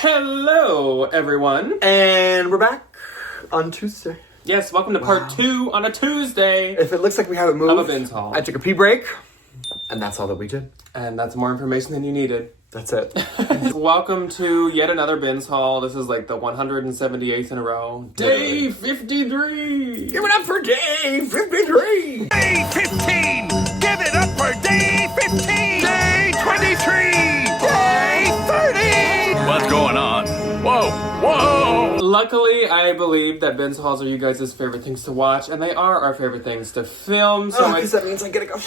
Hello, everyone. And we're back on Tuesday. Yes, welcome to part 2 on a Tuesday. If it looks like we haven't moved, of a bins haul. I took a pee break, and that's all that we did. And that's more information than you needed. That's it. Welcome to yet another bins haul. This is like the 178th in a row. Day 53! Give it up for day 53! Day 15! Give it up for day 15! Day 23! Day 30! What's going on? Whoa! Whoa! Luckily, I believe that bins hauls are you guys' favorite things to watch, and they are our favorite things to film, so because that means I gotta go.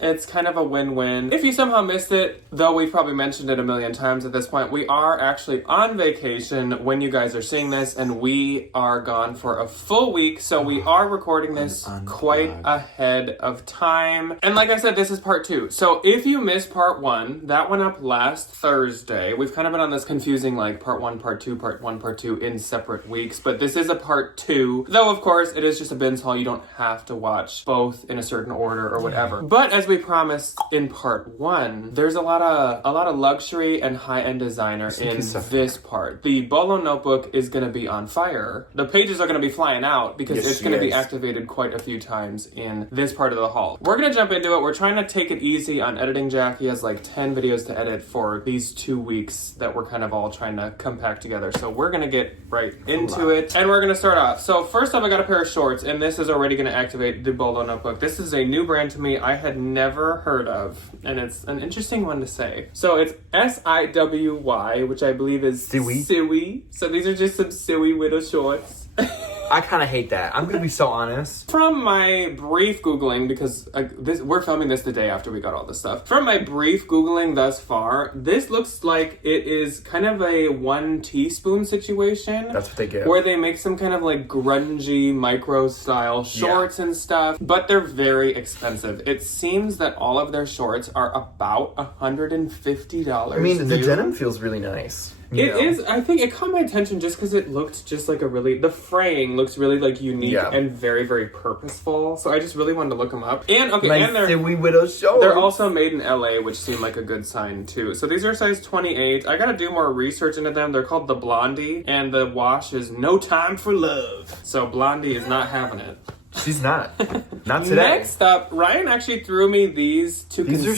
It's kind of a win-win. If you somehow missed it, though we've probably mentioned it a million times at this point, we are actually on vacation when you guys are seeing this, and we are gone for a full week, so we are recording this quite ahead of time. And like I said, this is part 2. So if you missed part 1, that went up last Thursday. We've kind of been on this confusing like part 1, part 2, part 1, part 2 in separate weeks, but this is a part 2. Though of course it is just a bins haul. You don't have to watch both in a certain order or whatever. But as we promised in part 1, there's a lot of luxury and high-end designer in this part. The Bolo notebook is going to be on fire. The pages are going to be flying out because it's going to be activated quite a few times in this part of the haul. We're going to jump into it. We're trying to take it easy on editing. Jack, he has like 10 videos to edit for these 2 weeks that we're kind of all trying to compact together. So we're going to get right into it, and we're going to start off. So first up, I got a pair of shorts, and this is already going to activate the Bolo notebook. This is a new brand to me. I had never heard of, and it's an interesting one to say. So it's SIWY, which I believe is Siwi. So these are just some Siwi widow shorts. I kind of hate that. I'm gonna be so honest. From my brief Googling, because we're filming this the day after we got all this stuff. From my brief Googling thus far, this looks like it is kind of a 1 teaspoon situation. That's what they get. Where they make some kind of like grungy micro style shorts and stuff, but they're very expensive. It seems that all of their shorts are about $150. I mean, the denim feels really nice. It is. I think it caught my attention just because it looked just like the fraying looks really like unique and very, very purposeful. So I just really wanted to look them up. And they're also made in LA, which seemed like a good sign too. So these are size 28. I gotta do more research into them. They're called the Blondie, and the wash is No Time for Love. So Blondie is not having it. She's not. Not today. Next up, Ryan actually threw me these to consign. These are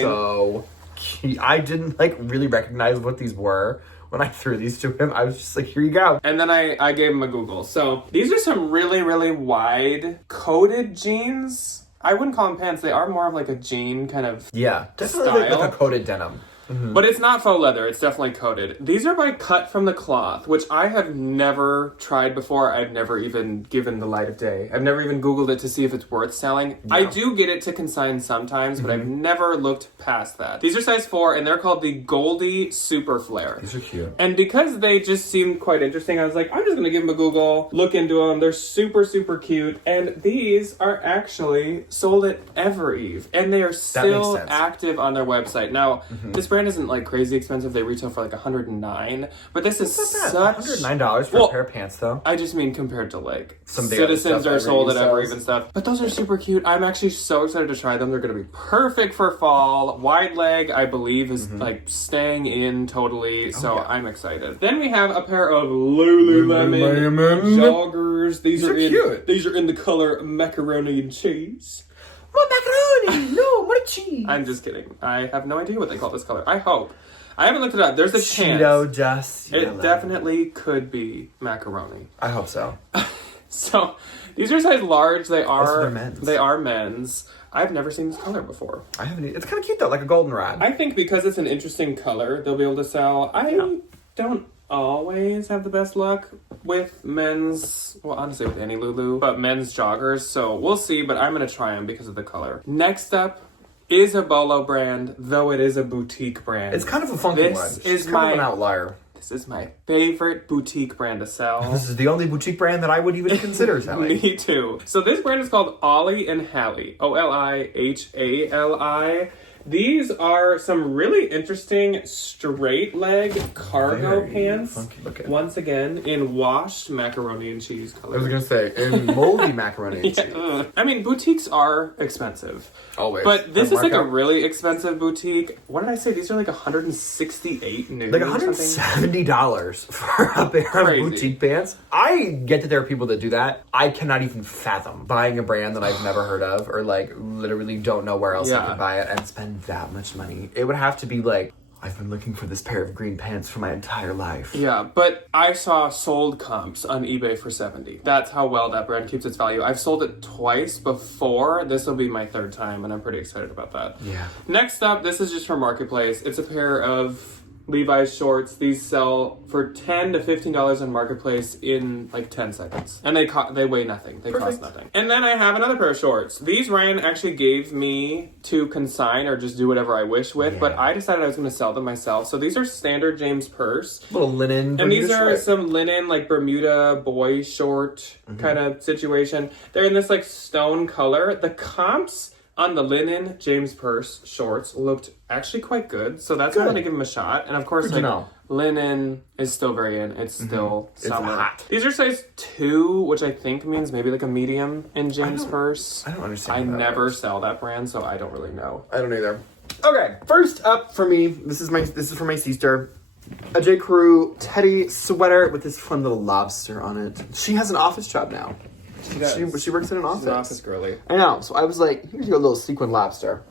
so cute. I didn't really recognize what these were. When I threw these to him, I was just like, here you go. And then I gave him a Google. So these are some really, really wide coated jeans. I wouldn't call them pants. They are more of like a jean kind of definitely style. like a coated denim. Mm-hmm. But it's not faux leather. It's definitely coated. These are by Cut from the Cloth, which I have never tried before. I've never even given the light of day. I've never even Googled it to see if it's worth selling. Yeah. I do get it to consign sometimes, but I've never looked past that. These are size 4, and they're called the Goldie Super Flare. These are cute. And because they just seemed quite interesting, I was like, I'm just going to give them a Google, look into them. They're super, super cute. And these are actually sold at Ever Eve, and they are still active on their website. Now, this brand isn't like crazy expensive. They retail for like $109, but this is such $109 for a pair of pants, though. I just mean compared to like some Citizens are sold at Ever Eve and stuff. But those are super cute. I'm actually so excited to try them. They're going to be perfect for fall. Wide leg, I believe, is like staying in totally. So I'm excited. Then we have a pair of Lululemon joggers. These are cute. These are in the color macaroni and cheese. More macaroni! No, more cheese! I'm just kidding. I have no idea what they call this color. I hope. I haven't looked it up. There's a chance. Cheeto dust. It definitely could be macaroni. I hope so. So, these are size large. They are men's. They are men's. I've never seen this color before. I haven't. It's kind of cute though, like a goldenrod. I think because it's an interesting color, they'll be able to sell. I don't always have the best luck with men's, well, honestly with any Lulu, but men's joggers, so we'll see, but I'm going to try them because of the color. Next up is a Bolo brand, though it is a boutique brand. It's kind of a funky one. It's kind of an outlier. This is my favorite boutique brand to sell. This is the only boutique brand that I would even consider selling. Me too. So this brand is called Ollie and Hallie, Olihali. These are some really interesting straight leg cargo Very pants. funky looking. Once again, in washed macaroni and cheese color. I was gonna say, in moldy macaroni and cheese. Yeah, I mean, boutiques are expensive. Always. But this The is like a markup. really expensive boutique. What did I say? These are like $168 new. Like or something. $170 for a pair Crazy. of boutique pants. I get that there are people that do that. I cannot even fathom buying a brand that I've never heard of or like literally don't know where else I Yeah. can buy it and spend that much money. It would have to be like, I've been looking for this pair of green pants for my entire life. Yeah, but I saw sold comps on eBay for $70. That's how well that brand keeps its value. I've sold it twice before. This will be my third time, and I'm pretty excited about that. Yeah. Next up, this is just from Marketplace. It's a pair of Levi's shorts. These sell for $10 to $15 on Marketplace in like 10 seconds. And they weigh nothing. They cost nothing. And then I have another pair of shorts. These Ryan actually gave me to consign or just do whatever I wish with, but I decided I was going to sell them myself. So these are standard James Purse. Little linen. And these Bermuda are short. some linen, like Bermuda boy short kind of situation. They're in this like stone color. The comps on the linen James Purse shorts looked actually quite good. So that's why I'm going to give them a shot. And of course, Good to know. linen is still very in. It's still summer. hot. These are size 2, which I think means maybe like a medium in James Purse. I don't understand I how that never works. sell that brand, so I don't really know. I don't either. Okay, first up for me, this is for my sister. A J. Crew teddy sweater with this fun little lobster on it. She has an office job now. She works in an office. She's an office girly. I know. So I was like, here's your little sequin lobster.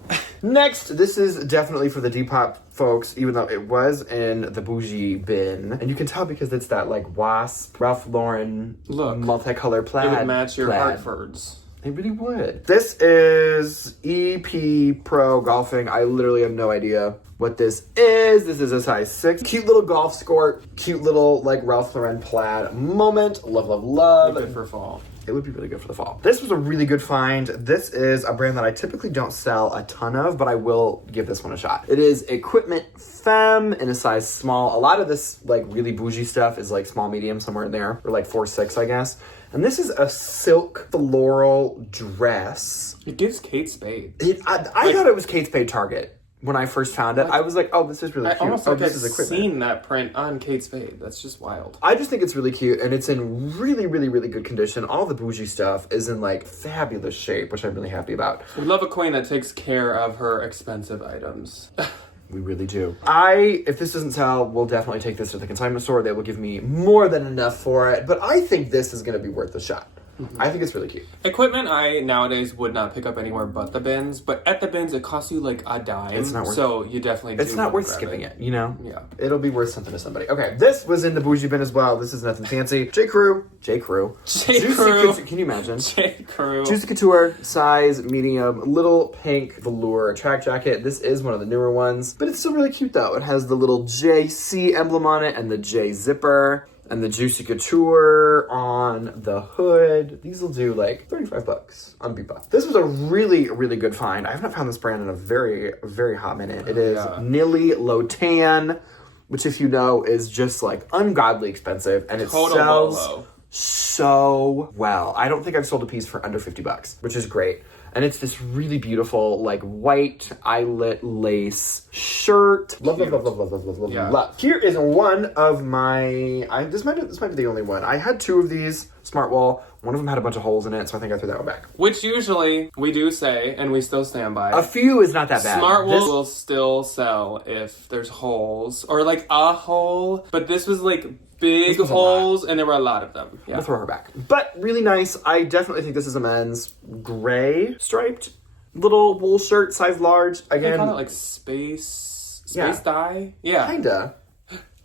Next, this is definitely for the Depop folks, even though it was in the Bougie bin. And you can tell because it's that like wasp, Ralph Lauren Look. multicolor plaid. It would match your plaid. Hartfords. It really would. This is EP Pro Golfing. I literally have no idea what this is. This is a size 6. Cute little golf skirt. Cute little like Ralph Lauren plaid moment. Love, love, love. Good for fall. It would be really good for the fall. This was a really good find. This is a brand that I typically don't sell a ton of, but I will give this one a shot. It is Equipment Femme in a size small. A lot of this like really bougie stuff is like small, medium, somewhere in there, or like 4-6, I guess. And this is a silk floral dress. It gives Kate Spade. I thought it was Kate Spade Target when I first found it. I was like, oh, this is really I cute. almost Oh, like this I've is Equipment. seen that print on Kate Spade. That's just wild. I just think it's really cute, and it's in really, really, really good condition. All the bougie stuff is in like fabulous shape, which I'm really happy about. We love a queen that takes care of her expensive items. We really do. If this doesn't sell, we'll definitely take this to the consignment store. They will give me more than enough for it, but I think this is going to be worth a shot. I think it's really cute. Equipment I nowadays would not pick up anywhere but the bins, but at the bins it costs you like a dime. It's not worth so you definitely It's not worth skipping it, you know? Yeah. It'll be worth something to somebody. Okay, this was in the Bougie bin as well. This is nothing fancy. J. Crew. J. Crew. Can you imagine? J. Crew. Juicy Couture, size medium, little pink velour track jacket. This is one of the newer ones, but it's still really cute though. It has the little JC emblem on it and the J zipper and the Juicy Couture on the hood. These will do like $35 on Bebop. This was a really, really good find. I have not found this brand in a very, very hot minute. It is Nilly Lotan, which if you know is just like ungodly expensive, and it Total sells Bolo. so well. I don't think I've sold a piece for under $50, which is great. And it's this really beautiful, like, white eyelet lace shirt. Love, love, love, love, love, love, love, love, Yeah. love. Here is one of my... This might be the only one. I had 2 of these Smart Wall. One of them had a bunch of holes in it, so I think I threw that one back. Which usually we do say, and we still stand by. A few is not that bad. Smart wool This- will still sell if there's holes, or like a hole, but this was like big was a holes, and there were a lot of them. Yeah. We'll throw her back. But really nice. I definitely think this is a men's gray striped little wool shirt, size large. They Again, call it like space Yeah. dye? Yeah. kinda.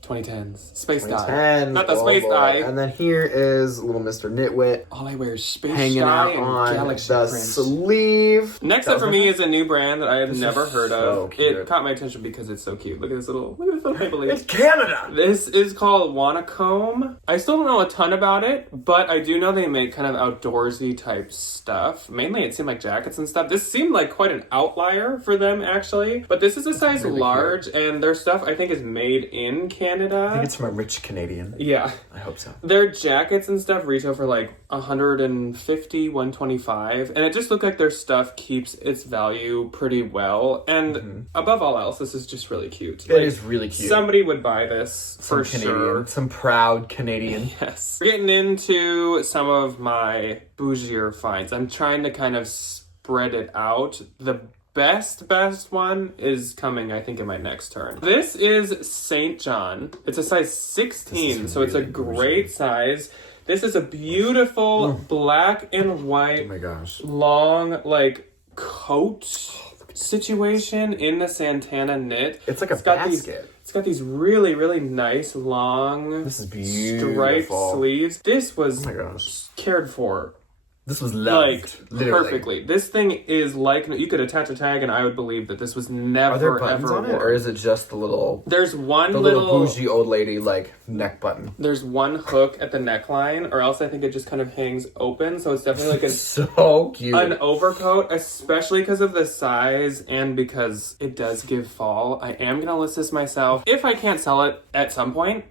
2010s. Space dye. 10. Not the space dye. And then here is little Mr. Knitwit All I wear is space hanging dye out and on galaxy the print. sleeve. Next up for me is a new brand that I have This never is heard so of. cute. It caught my attention because it's so cute. Look at this little paper leaf. It's Canada. This is called Wanacomb. I still don't know a ton about it, but I do know they make kind of outdoorsy type stuff. Mainly it seemed like jackets and stuff. This seemed like quite an outlier for them actually. But this is a size really large and their stuff I think is made in Canada. Canada. I think it's from a rich Canadian. Yeah. I hope so. Their jackets and stuff retail for like $150, $125, and it just looked like their stuff keeps its value pretty well. And above all else, this is just really cute. It is really cute. Somebody would buy this for Canadian, sure. some proud Canadian. Yes. We're getting into some of my bougier finds. I'm trying to kind of spread it out. The best one is coming, I think, in my next turn. This is St. John. It's a size 16, so it's a great size. This is a beautiful black and white, Oh my gosh, long, like, coat situation in the Santana knit. it's like a basket. It's got these really, really nice, long, This is beautiful. striped sleeves. This was Oh my gosh, cared for. this was loved, literally. Perfectly. This thing is like, you could attach a tag and I would believe that this was never, Are there buttons ever on it, worn. or is it just the little There's one the little bougie old lady like neck button? There's one hook at the neckline, or else I think it just kind of hangs open. So it's definitely like So cute. an overcoat, especially because of the size and because it does give fall. I am going to list this myself. If I can't sell it at some point,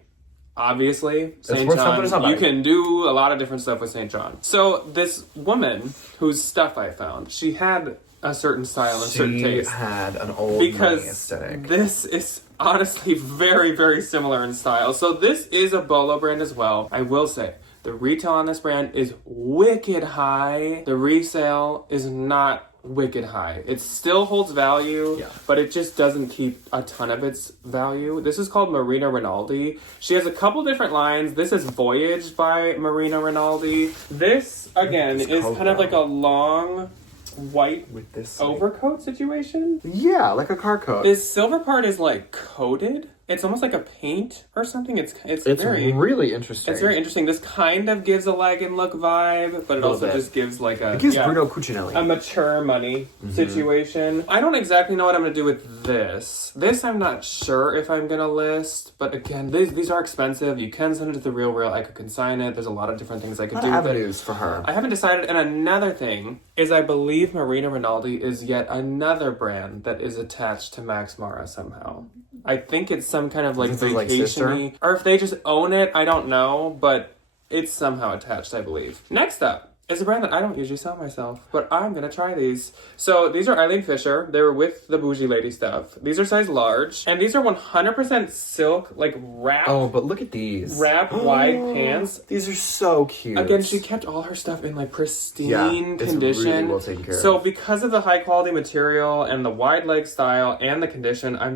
obviously, St. worth something to John, somebody. you can do a lot of different stuff with St. John. So this woman whose stuff I found, she had a certain style and certain She taste. had an old money Because aesthetic. this is honestly very, very similar in style. So this is a Bolo brand as well. I will say, the retail on this brand is wicked high. The resale is not wicked high. It still holds value, but it just doesn't keep a ton of its value. This is called Marina Rinaldi. She has a couple different lines. This is Voyage by Marina Rinaldi. This, again, is kind of like a long white With this overcoat situation. Yeah, like a car coat. This silver part is like coated. It's almost like a paint or something. It's very really interesting. It's very interesting. This kind of gives a lag and look vibe, but it also bit. just gives like a It gives Bruno Cucinelli. a mature money situation. I don't exactly know what I'm going to do with this. This I'm not sure if I'm going to list, but again, these are expensive. You can send it to the Real. I could consign it. There's a lot of different things I could do with it. avenues for her. I haven't decided. And another thing is I believe Marina Rinaldi is yet another brand that is attached to Max Mara somehow. I think it's some kind of like Is this like vacation-y, sister? or if they just own it, I don't know, but it's somehow attached, I believe. Next up is a brand that I don't usually sell myself, but I'm gonna try these. So these are Eileen Fisher. They were with the Bougie Lady stuff. These are size large, and these are 100% silk, like wrap. Oh, but look at these. Wrap wide pants. These are so cute. Again, she kept all her stuff in like pristine it's condition. really well taken care so of. because of the high quality material and the wide leg style and the condition, I'm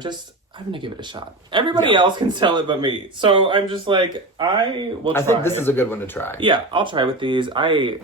gonna give it a shot. Everybody else can sell it but me. So I'm just like, I will try. I think this is a good one to try. Yeah, I'll try with these. I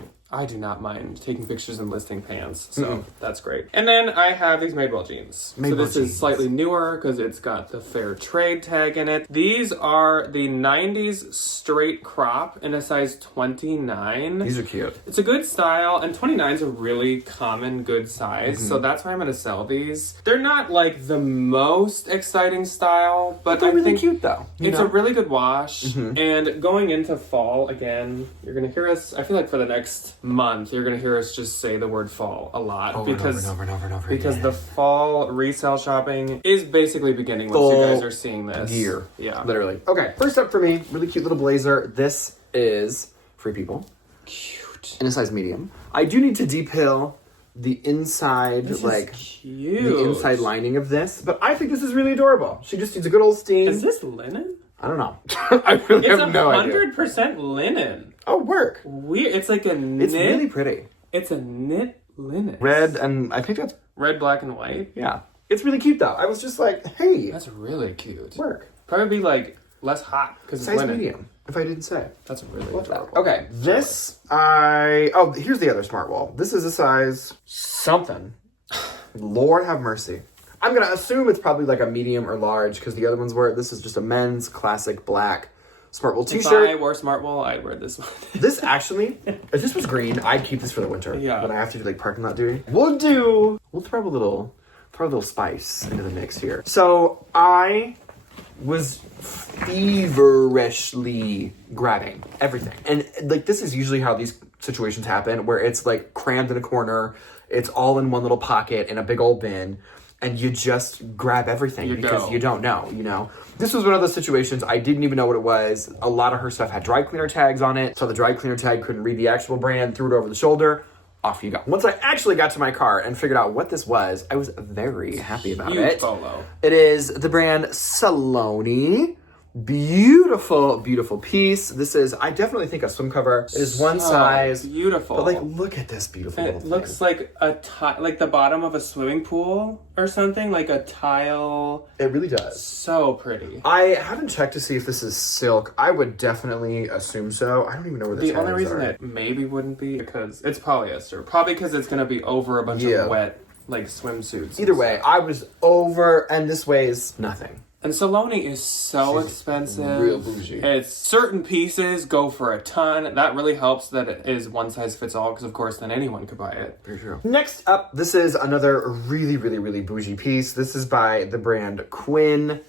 do not mind taking pictures and listing pants, so that's great. And then I have these Madewell jeans. So this is slightly newer because it's got the fair trade tag in it. These are the 90s straight crop in a size 29. These are cute. It's a good style, and 29 is a really common good size, so that's why I'm going to sell these. They're not like the most exciting style, but They're I really think cute though. it's a really good wash. And going into fall, again, you're going to hear us, I feel like for the next month, you're going to hear us just say the word fall a lot because the fall resale shopping is basically beginning once you guys are seeing this. Year. Yeah. Literally. Okay, first up for me, really cute little blazer. This is Free People. Cute. In a size medium. I do need to depill the inside, This like is cute. the inside lining of this, but I think this is really adorable. She just needs a good old steam. Is this linen? I don't know. I really It's have no idea. 100% linen. Oh, work. Weird. It's like a knit. It's really pretty. It's a knit linen. Red, and I think that's, Red, black, and white. yeah. It's really cute though. I was just like, hey, That's really cute. work. Probably be like less hot because it's Size linen. medium, if I didn't say. That's really Love that. adorable. Okay, this, here's the other smart wall. This is a size something. Lord have mercy. I'm going to assume it's probably like a medium or large because the other ones were. This is just a men's classic black Smartwool If t-shirt. I wore Smartwool, I'd wear this one. This actually, if this was green, I'd keep this for the winter. Yeah. When I have to do like parking lot duty. We'll throw a little spice into the mix here. So I was feverishly grabbing everything. And like this is usually how these situations happen, where it's like crammed in a corner, it's all in one little pocket in a big old bin. and you just grab everything because go. you don't know, you know? This was one of those situations I didn't even know what it was. A lot of her stuff had dry cleaner tags on it. So the dry cleaner tag couldn't read the actual brand, threw it over the shoulder. Off you go. Once I actually got to my car and figured out what this was, I was very happy about it. Polo. It is the brand Saloni. Beautiful, beautiful piece. This is, I definitely think, a swim cover. It is one size. Beautiful. But like, look at this beautiful little It thing. looks like like the bottom of a swimming pool or something, like a tile. It really does. So pretty. I haven't checked to see if this is silk. I would definitely assume so. I don't even know where the The only tags reason are. that maybe wouldn't be because it's polyester. Probably because it's going to be over a bunch of wet, like, swimsuits. Either way, I was over, and this weighs nothing. And Saloni is so expensive. real bougie. It's certain pieces go for a ton. That really helps that it is one size fits all, because of course then anyone could buy it. Very true. Next up, this is another really, really, really bougie piece. This is by the brand Quinn.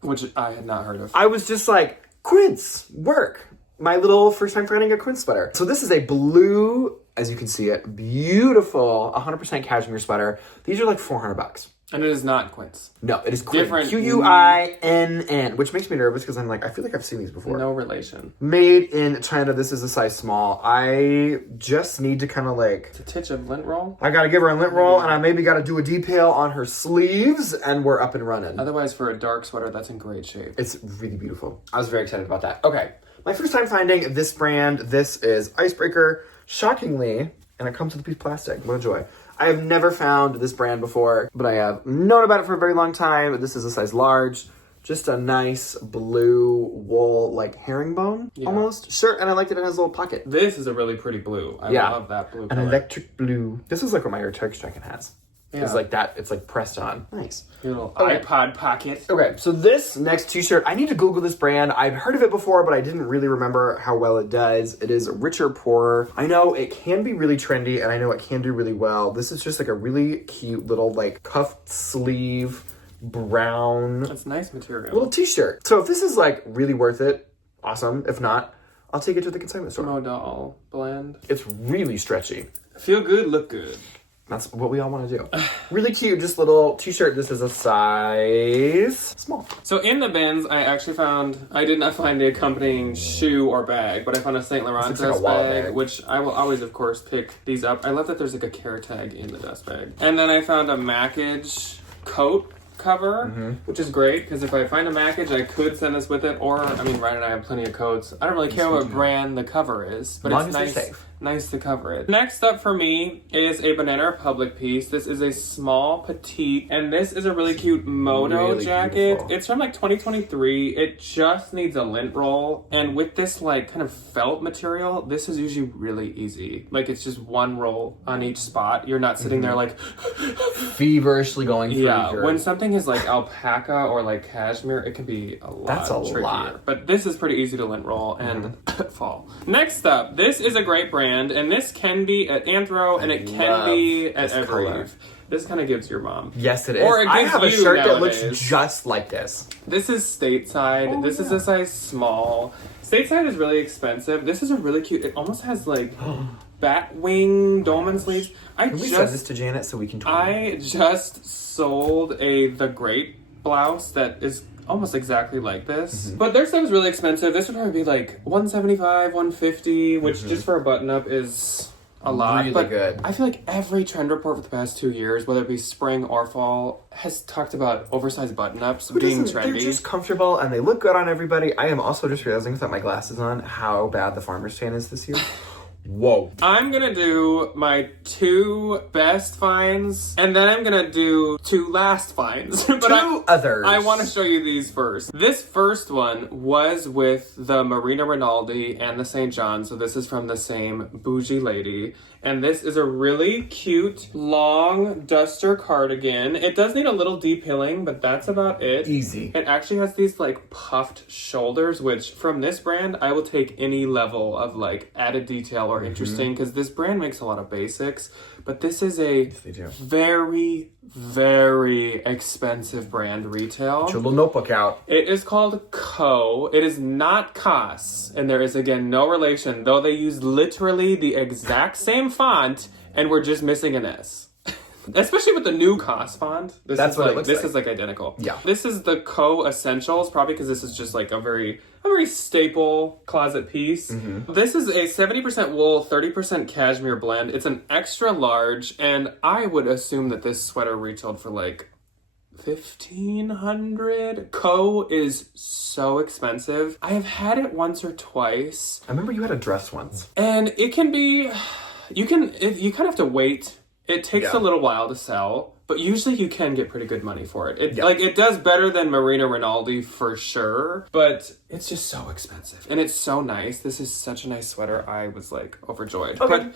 Which I had not heard of. I was just like, Quince, work. My little first time finding a Quince sweater. So this is a blue, as you can see it, beautiful 100% cashmere sweater. These are like $400. And it is not Quince. No, it is Quinn. Different. Quinn, which makes me nervous because I'm like, I feel like I've seen these before. No relation. Made in China. This is a size small. I just need to kind of like... A titch of lint roll. I gotta give her a lint roll, and I maybe gotta do a detail on her sleeves, and we're up and running. Otherwise, for a dark sweater, that's in great shape. It's really beautiful. I was very excited about that. Okay, my first time finding this brand. This is Icebreaker. Shockingly, and it comes with a piece of plastic. What a joy. I have never found this brand before, but I have known about it for a very long time. This is a size large. Just a nice blue wool, like herringbone, almost. Sure, and I like that it has a little pocket. This is a really pretty blue. I love that blue An color. electric blue. This is like what my Air Turkish jacket has. Yeah. It's like that. It's like pressed on. Nice. Your little Okay. iPod pocket. Okay, so this next t-shirt, I need to Google this brand. I've heard of it before, but I didn't really remember how well it does. It is Richer Poorer. I know it can be really trendy, and I know it can do really well. This is just like a really cute little like cuffed sleeve, brown That's nice material. little t-shirt. So if this is like really worth it, awesome. If not, I'll take it to the consignment store. Modal blend. It's really stretchy. Feel good, look good. That's what we all want to do. Really cute, just little t-shirt. This is a size small. So in the bins, I did not find the accompanying shoe or bag, but I found a St. Laurent Looks like a dust wallet bag, bag. which I will always, of course, pick these up. I love that there's like a care tag in the dust bag. And then I found a Mackage coat cover, which is great, because if I find a Mackage, I could send this with it, or, I mean, Ryan and I have plenty of coats. I don't really care what brand the cover is, but As it's long as they're safe. Nice to cover it. Next up for me is a Banana Republic piece. This is a small petite, and this is a really cute moto Really jacket. beautiful. It's from like 2023. It just needs a lint roll, and with this like kind of felt material, this is usually really easy. Like it's just one roll on each spot. You're not sitting there like Feverishly going through. when something is like alpaca or like cashmere, it can be a lot That's a trickier. lot. But this is pretty easy to lint roll and fall. Next up, this is a great brand, and this can be at Anthro, and it can be at this Every color. Eve. This kind of gives your mom. Yes, it is. Or it I gives have a you shirt that nowadays. looks just like this. This is stateside. This is a size small. Stateside is really expensive. This is a really cute. It almost has like bat wing dolman sleeves. Can we send this to Janet so we can tweet it? I just sold the Great blouse that is almost exactly like this. But their stuff is really expensive. This would probably be like $175, $150, which just for a button-up is a lot. Really but good. I feel like every trend report for the past 2 years, whether it be spring or fall, has talked about oversized button-ups being trendy. They're just comfortable and they look good on everybody. I am also just realizing without my glasses on how bad the farmer's tan is this year. Whoa. I'm gonna do my 2 best finds, and then I'm gonna do 2 last finds. But Two others. I want to show you these first. This first one was with the Marina Rinaldi and the St. John, so this is from the same Bougie lady. And this is a really cute, long duster cardigan. It does need a little detailing, but that's about it. Easy. It actually has these like puffed shoulders, which from this brand, I will take any level of like added detail or interesting, because this brand makes a lot of basics. But this is a they do. very, very expensive brand retail. Get your little notebook out. It is called Co. It is not COS, and there is again no relation, though they use literally the exact same font, and we're just missing an S. Especially with the new cost font. That's what it looks like. This is like identical. Yeah. This is the Co-Essentials, probably because this is just like a very staple closet piece. This is a 70% wool, 30% cashmere blend. It's an extra large, and I would assume that this sweater retailed for like $1,500. Co is so expensive. I have had it once or twice. I remember you had a dress once. And it can be, you kind of have to wait. It takes a little while to sell, but usually you can get pretty good money for it. It does better than Marina Rinaldi for sure, but it's just so expensive. And it's so nice. This is such a nice sweater. I was like overjoyed. Okay. But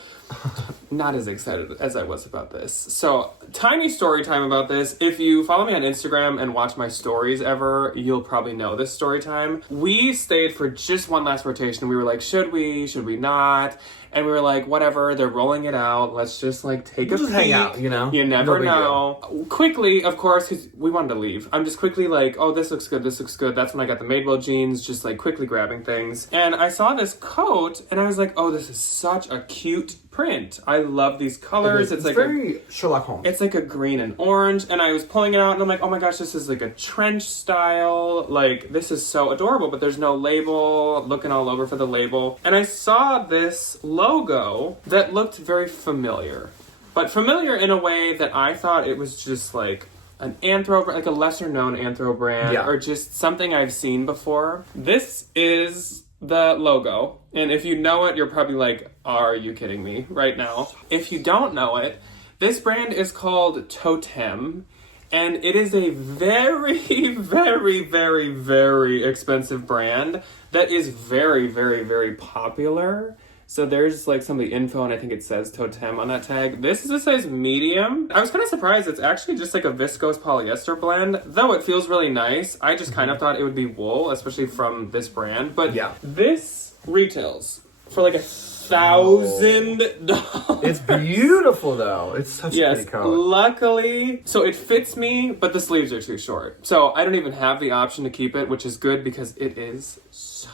not as excited as I was about this. So, tiny story time about this. If you follow me on Instagram and watch my stories ever, you'll probably know this story time. We stayed for just one last rotation. We were like, should we not? And we were like, whatever, they're rolling it out. Let's just like take a peek. Hang out, you know? You never No big know. Quickly, of course, because we wanted to leave. I'm just quickly like, oh, this looks good, this looks good. That's when I got the Madewell jeans, just like quickly grabbing things. And I saw this coat and I was like, oh, this is such a cute print. I love these colors. It's like very Sherlock Holmes. It's like a green and orange, and I was pulling it out, and I'm like, oh my gosh, this is like a trench style. Like, this is so adorable, but there's no label. Looking all over for the label. And I saw this logo that looked very familiar. But familiar in a way that I thought it was just like an Anthro, like a lesser known Anthro brand, or just something I've seen before. This is the logo. And if you know it, you're probably like, are you kidding me right now? If you don't know it, this brand is called Totem. And it is a very, very, very, very expensive brand that is very, very, very popular. So there's like some of the info, and I think it says Totem on that tag. This is a size medium. I was kind of surprised. It's actually just like a viscose polyester blend, though it feels really nice. I just kind of thought it would be wool, especially from this brand. But this retails for like $1,000. It's beautiful though. It's such a pretty coat. Luckily, so it fits me, but the sleeves are too short. So I don't even have the option to keep it, which is good because it is so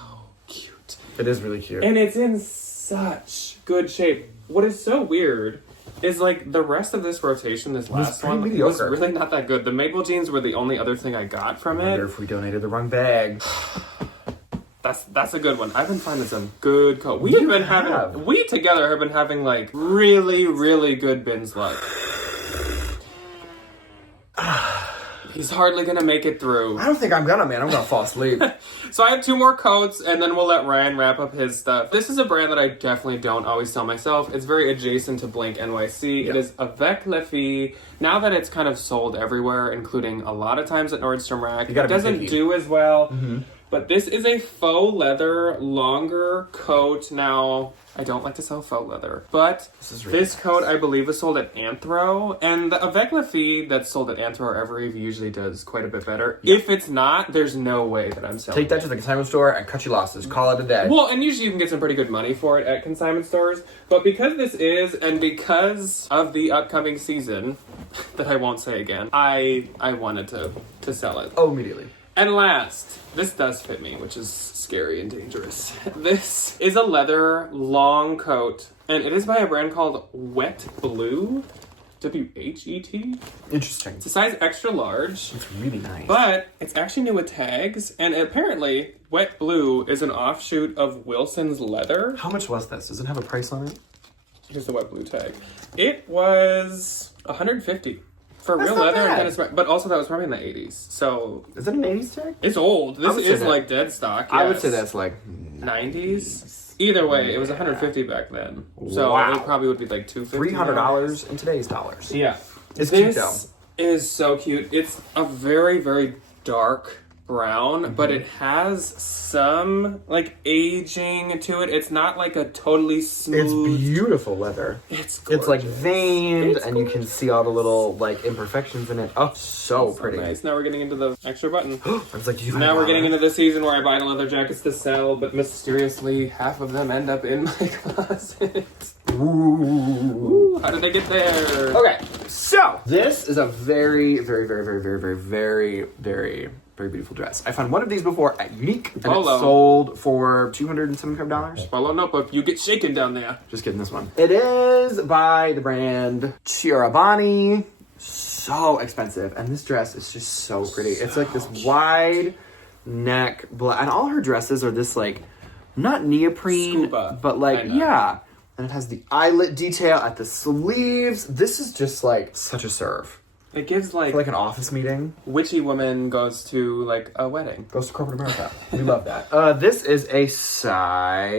cute. It is really cute. And it's in such good shape. What is so weird is like the rest of this rotation, this last one, was really not that good. The Madewell jeans were the only other thing I got from it. I wonder if we donated the wrong bag. That's a good one. I've been finding some good coat. We together have been having like really, really good bins luck. He's hardly gonna make it through. I don't think I'm gonna, man. I'm gonna fall asleep. So I have 2 more coats, and then we'll let Ryan wrap up his stuff. This is a brand that I definitely don't always sell myself. It's very adjacent to Blank NYC. It is Avec Les Filles. Now that it's kind of sold everywhere, including a lot of times at Nordstrom Rack, it doesn't do as well. But this is a faux leather, longer coat. Now, I don't like to sell faux leather, but this coat, I believe, is sold at Anthro, and the Avec Les Filles that's sold at Anthro or Evereve usually does quite a bit better. If it's not, there's no way that I'm selling Take that to the consignment store and cut your losses. Call it a day. Well, and usually you can get some pretty good money for it at consignment stores, but because this is, and because of the upcoming season, that I won't say again, I wanted to sell it. Oh, immediately. And last, this does fit me, which is scary and dangerous. This is a leather long coat, and it is by a brand called Wet Blue. W-H-E-T. Interesting. It's a size extra large. It's really nice. But it's actually new with tags, and apparently Wet Blue is an offshoot of Wilson's Leather. How much was this? Does it have a price on it? Here's the Wet Blue tag. It was $150. For That's real not leather, bad. and but also that was probably in the 80s. So is it an 80s tag? It's old. This would say is that. like dead stock. I would yes. say that's like 90s. Either way, it was $150 back then. So Wow. it probably would be like $250. $300 in today's dollars. Yeah. It's cute though. This is so cute. It's a very, very dark brown, but it has some like aging to it. It's not like a totally smooth. It's beautiful leather. It's gorgeous. It's like veined, It's and you can see all the little like imperfections in it. Oh, so pretty. Nice. Now we're getting into the extra button. I was like, Now we're getting into the season where I buy leather jackets to sell, but mysteriously half of them end up in my closet. Ooh, how did they get there? Okay, so this is a very, very, very, very, very, very, very, very Very beautiful dress. I found one of these before at Unique, and Polo. it sold for $275. Polo notebook, you get shaken down there. Just kidding, this one. It is by the brand Chiarabani. So expensive. And this dress is just so pretty. It's like this wide neck, and all her dresses are this like, not neoprene, Scuba, but like, kinda. yeah. And it has the eyelet detail at the sleeves. This is just like such a serve. It gives like For like an office meeting. witchy woman goes to like a wedding. Goes to corporate America. We love that. This is a size.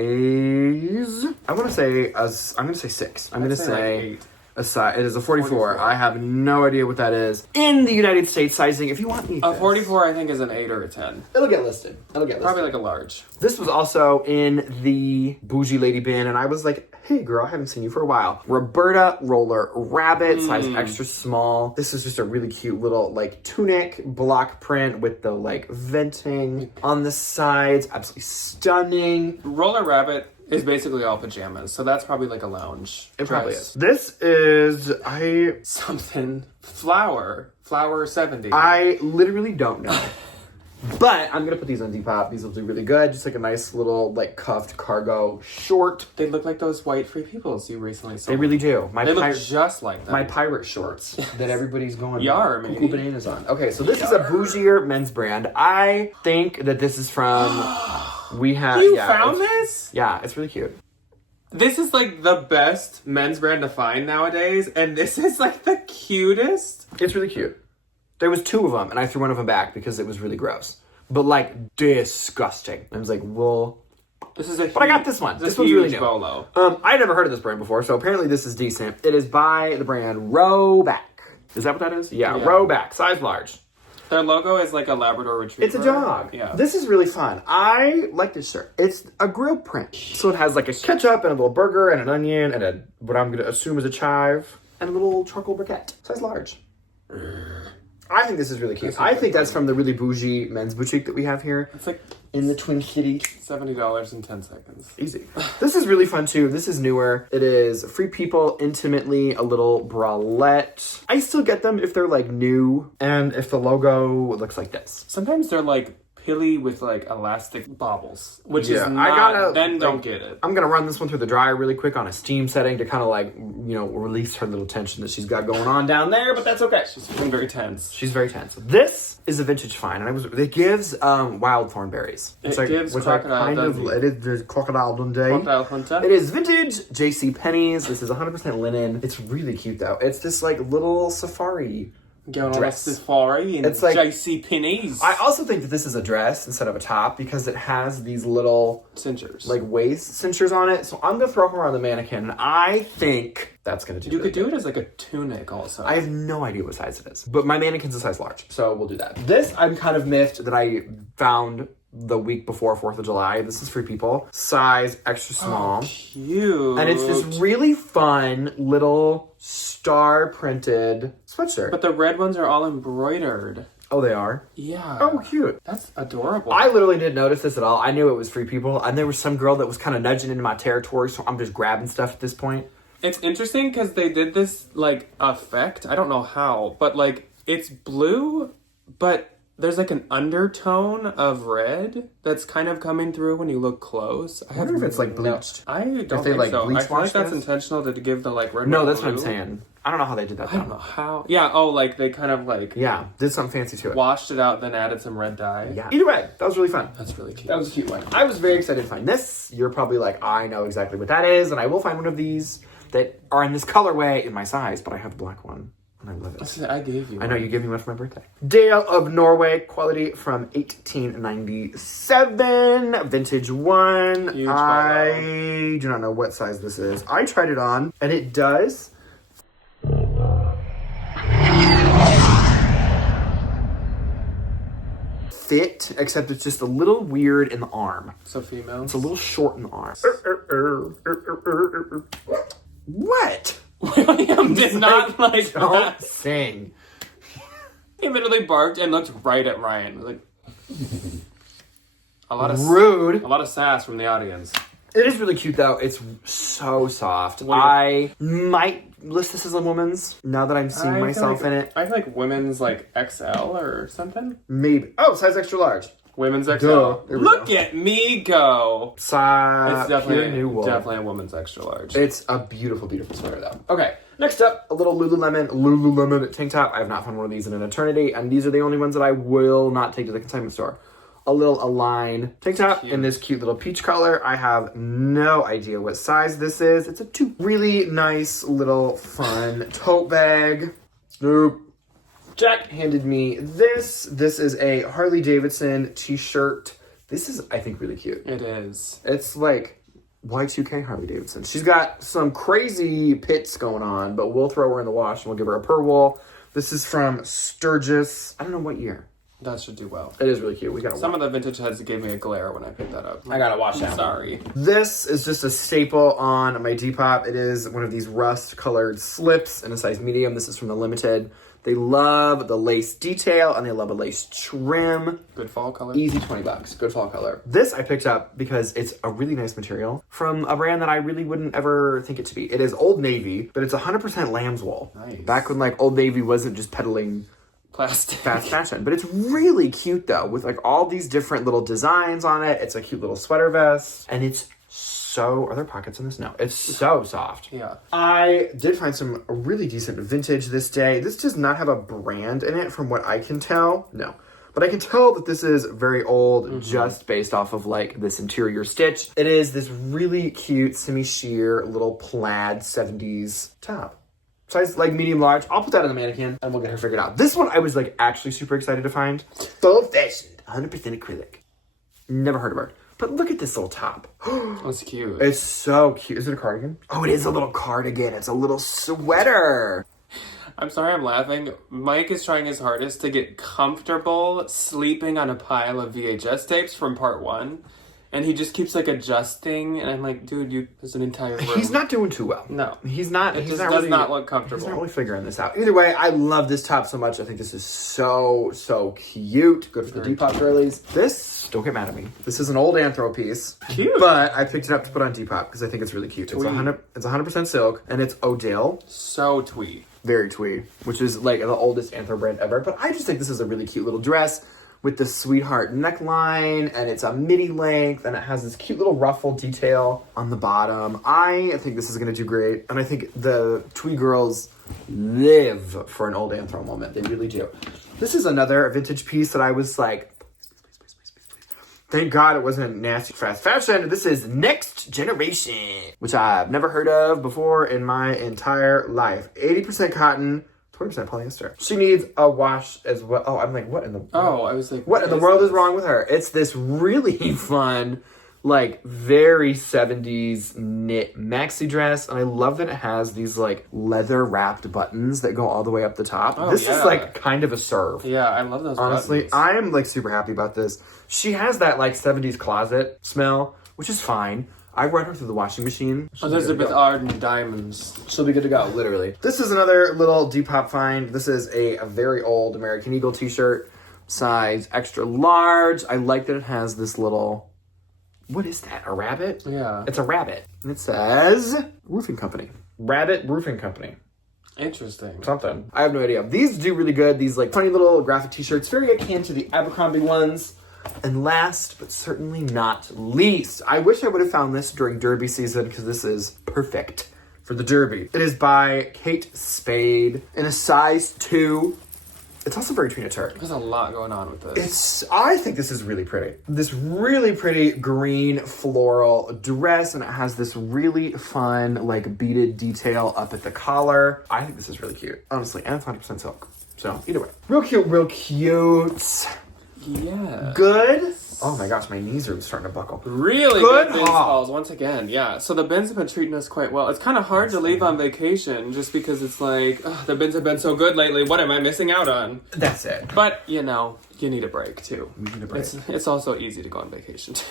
I'm gonna say 6. I'm gonna I'd say, like, say 8. a size. It is a 44. 44. I have no idea what that is in the United States sizing. If you want me, A 44, I think, is an 8 or a 10. it'll get listed. Probably like a large. This was also in the Bougie Lady bin, and I was like, hey girl, I haven't seen you for a while. Roberta Roller Rabbit, size extra small. This is just a really cute little like tunic block print with the like venting on the sides. Absolutely stunning. Roller Rabbit is basically all pajamas, so that's probably like a lounge. It probably dress. is. This is, Something. Flower 70. I literally don't know. But I'm gonna put these on Depop. These will do really good. Just like a nice little like cuffed cargo short. They look like those white free peoples you recently saw. They really do. They look just like them. my pirate shorts that everybody's going Yar, cuckoo maybe. bananas on. Okay, so this is a bougier men's brand. I think that this is from You found this? Yeah, it's really cute. This is like the best men's brand to find nowadays, and this is like the cutest. It's really cute. There was 2 of them, and I threw one of them back because it was really gross. But like disgusting. I was like, well, This is a but I got this one. This This one's really huge new. bolo. I never heard of this brand before, so apparently this is decent. It is by the brand Rowback. Is that what that is? Yeah, Yeah. Rowback, size large. Their logo is like a Labrador Retriever. It's a dog. Yeah. This is really fun. I like this shirt. It's a grill print. So it has like a ketchup and a little burger and an onion and what I'm going to assume is a chive and a little charcoal briquette. Size large. I think this is really cute. I think that's from the really bougie men's boutique that we have here It's like in the Twin Cities. $70 in 10 seconds. Easy. This is really fun too. This is newer. It is Free People Intimately, a little bralette. I still get them if they're like new and if the logo looks like this. Sometimes they're like pilly with like elastic bobbles, which Yeah, is not, I gotta, then don't like, get it. I'm gonna run this one through the dryer really quick on a steam setting to kind of like, release her little tension that she's got going on down there, but that's okay. She's feeling very tense. She's very tense. This is a vintage find, and it gives wild thornberries. It gives Crocodile Dundee. It is the Crocodile Dundee. Crocodile Hunter. It is vintage J.C. Penney's. This is 100% linen. It's really cute though. It's this like little safari Going on dress. this safari and It's like- JC Penney's. I also think that this is a dress instead of a top because it has these little Cinchers. like waist cinchers on it. So I'm gonna throw her on the mannequin, and I think that's gonna do. you really could do good. it as like a tunic also. I have no idea what size it is, but my mannequin's a size large, so we'll do that. This I'm kind of miffed that I found the week before 4th of July. This is Free People, size extra small. Cute. And it's this really fun little star printed sweatshirt. But the red ones are all embroidered. Oh, they are? Yeah. Oh, cute. That's adorable. I literally didn't notice this at all. I knew it was Free People, and there was some girl that was kind of nudging into my territory, so I'm just grabbing stuff at this point. It's interesting because they did this like effect. I don't know how, but like it's blue, but there's like an undertone of red that's kind of coming through when you look close. I wonder if it's, like, bleached. I don't they, think like, so. bleach I feel like washed that's this? intentional to give the like red. No, and that's what I'm blue. saying. I don't know how they did that. I don't know how. Yeah. Oh, like they kind of like Yeah, did something fancy to it. washed it out, then added some red dye. Yeah. Either way, that was really fun. That's really cute. That was a cute one. I was very excited to find this. You're probably like, I know exactly what that is, and I will find one of these that are in this colorway in my size, but I have the black one, and I love it. I gave you. I know you gave me one for my birthday. Dale of Norway, quality from 1897, vintage one. Huge I do not know what size this is. I tried it on, and it does fit, except it's just a little weird in the arm. So female. It's a little short in the arm. What? William did not like Don't that. sing. He literally barked and looked right at Ryan. Like a lot of Rude. a lot of sass from the audience. It is really cute though. It's so soft. I might list this as a woman's now that I'm seeing myself in it. I feel like women's like XL or something. Maybe. Oh, size extra large. Women's XL. Look at me go. It's definitely a woman's extra large. It's a beautiful, beautiful sweater though. Okay, next up, a little Lululemon tank top. I have not found one of these in an eternity, and these are the only ones that I will not take to the consignment store. A little Align tank top in this cute little peach color. I have no idea what size this is. It's a really nice little fun tote bag. Nope. Jack handed me this. This is a Harley Davidson t-shirt. This is, I think, really cute. It is. It's like Y2K Harley Davidson. She's got some crazy pits going on, but we'll throw her in the wash and we'll give her a per wool. This is from Sturgis. I don't know what year. That should do well. It is really cute. We gotta Some of the vintage heads gave me a glare when I picked that up. I gotta watch that. Sorry. This is just a staple on my Depop. It is one of these rust-colored slips in a size medium. This is from the Limited. They love the lace detail and they love a lace trim. Good fall color. Easy $20. Good fall color. This I picked up because it's a really nice material from a brand that I really wouldn't ever think it to be. It is Old Navy, but it's 100% lamb's wool. Nice. Back when like Old Navy wasn't just peddling plastic fast fashion, but it's really cute though with like all these different little designs on it. It's a cute little sweater vest and it's are there pockets in this? No, it's so soft. Yeah. I did find some really decent vintage this day. This does not have a brand in it from what I can tell. No. But I can tell that this is very old just based off of like this interior stitch. It is this really cute semi-sheer little plaid 70s top. Size like medium large. I'll put that in the mannequin and we'll get her figured out. This one I was like actually super excited to find. Full fashioned, 100% acrylic. Never heard of her. But look at this little top. That's cute. It's so cute. Is it a cardigan? Oh, it is a little cardigan. It's a little sweater. I'm sorry I'm laughing. Mike is trying his hardest to get comfortable sleeping on a pile of VHS tapes from part 1. And he just keeps like adjusting, and I'm like, dude, there's an entire room. He's not doing too well. No, he's not. It just does not look comfortable. He's not really figuring this out. Either way, I love this top so much. I think this is so cute. Good for the Depop girlies. This, don't get mad at me. This is an old Anthro piece. Cute. But I picked it up to put on Depop because I think it's really cute. It's 100% silk, and it's Odile. So twee. Very twee, which is like the oldest Anthro brand ever. But I just think this is a really cute little dress with the sweetheart neckline, and it's a midi length, and it has this cute little ruffle detail on the bottom. I think this is gonna do great, and I think the twee girls live for an old Anthro moment. They really do. This is another vintage piece that I was like, please. Thank God it wasn't nasty fast fashion. This is Next Generation, which I've never heard of before in my entire life. 80% cotton, 20% polyester. She needs a wash as well. Oh, I'm like, what in the... Oh, I was like... What in the world is wrong with her? It's this really fun, like, very 70s knit maxi dress. And I love that it has these, like, leather-wrapped buttons that go all the way up the top. Oh, this is, like, kind of a serve. Yeah, I love those Honestly, buttons. I am, like, super happy about this. She has that, like, 70s closet smell, which is fine. I run her through the washing machine. Elizabeth Arden diamonds. She'll be good to go, literally. This is another little Depop find. This is a very old American Eagle t-shirt, size extra large. I like that it has this little... What is that? A rabbit? Yeah. It's a rabbit. And it says Roofing Company. Rabbit Roofing Company. Interesting. Something. I have no idea. These do really good. These like funny little graphic t-shirts. Very akin to the Abercrombie ones. And last, but certainly not least, I wish I would have found this during Derby season because this is perfect for the Derby. It is by Kate Spade in a size 2. It's also very Trina Turk. There's a lot going on with this. I think this is really pretty. This really pretty green floral dress, and it has this really fun, like, beaded detail up at the collar. I think this is really cute, honestly, and it's 100% silk. So, either way. Real cute, real cute. Yeah. Good. Oh my gosh, my knees are starting to buckle. Really good bins hauls once again. Yeah. So the bins have been treating us quite well. It's kind of hard to leave on vacation just because it's like, the bins have been so good lately. What am I missing out on? That's it. But, you know, You need a break too. We need a break. It's also easy to go on vacation too.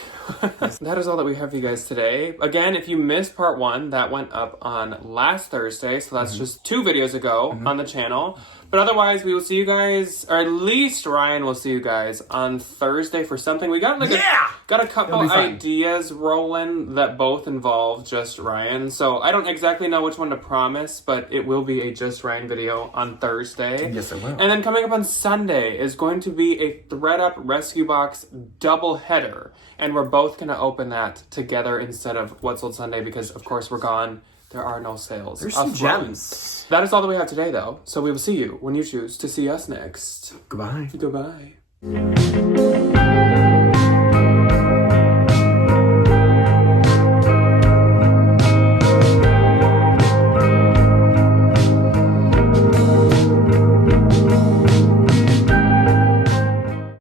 That is all that we have for you guys today. Again, if you missed part 1, that went up on last Thursday, so that's just 2 videos ago on the channel. But otherwise, we will see you guys, or at least Ryan will see you guys on Thursday for something. We got got a couple ideas rolling that both involve just Ryan. So I don't exactly know which one to promise, but it will be a just Ryan video on Thursday. Yes, it will. And then coming up on Sunday is going to be a ThredUp Rescue Box double header. And we're both going to open that together instead of What Sold Sunday because, of course, we're gone. There are no sales. There's some gems. That is all that we have today, though. So we will see you when you choose to see us next. Goodbye. Goodbye.